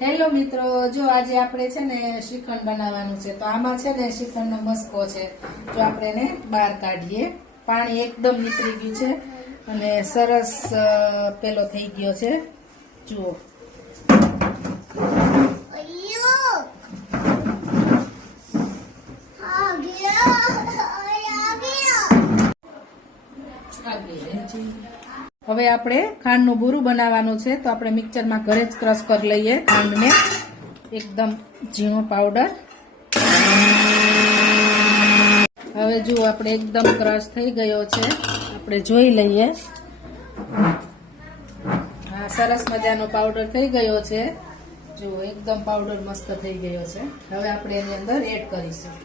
Hello મિત્રો, જો આજે આપણે છે ને શ્રીખંડ બનાવવાનું છે. તો આમાં છે ને શ્રીખંડનો મસ્કો છે. જો આપણે એને બહાર કાઢીએ. પાણી એકદમ નીકળી ગયું છે અને સરસ પેલો થઈ ગયો છે. જુઓ, હવે આપણે ખાંડનું બુરું બનાવવાનું છે. તો આપણે મિક્સરમાં ઘરે જ ક્રશ કરી લઈએ ખાંડને, એકદમ ઝીણો પાવડર. હવે જુઓ, આપણે એકદમ ક્રશ થઈ ગયો છે. આપણે જોઈ લઈએ. હા, સરસ મજાનો પાવડર થઈ ગયો છે. જુઓ, એકદમ પાવડર મસ્ત થઈ ગયો છે. હવે આપણે એની અંદર એડ કરીશું.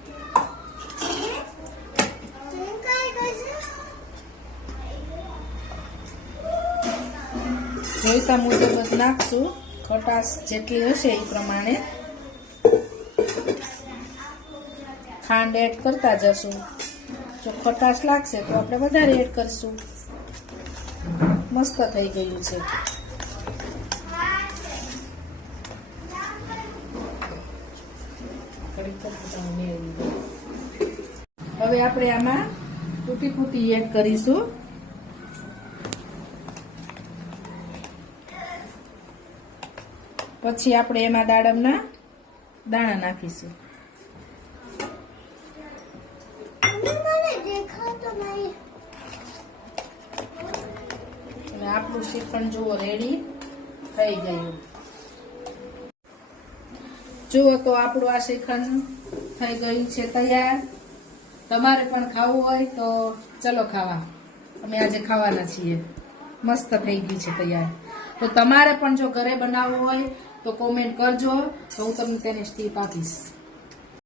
જોઈતા મુજબ જ નાખશું. ખટાશ જેટલી હશે એ પ્રમાણે ખાંડ એડ કરતા જશું. જો ખટાશ લાગશે તો આપણે વધારે એડ કરીશું. મસ્ત થઈ ગયું છે. હવે આપણે આમાં તૂટી ફૂટી એડ કરીશું. પછી આપણે એમાં દાડમના દાણા નાખીશું. અને આપણું શ્રીખંડ જુઓ રેડી થઈ ગયું. જુઓ તો આપણું આ શ્રીખંડ થઈ ગયું છે તૈયાર. તમારે પણ ખાવું હોય તો ચલો ખાવા. અમે આજે ખાવાના છીએ. મસ્ત થઈ ગયું છે તૈયાર. તો તમારે પણ જો ઘરે બનાવવું હોય તો કોમેન્ટ કરજો, તો હું તમને તેની ટીપ આપીશ.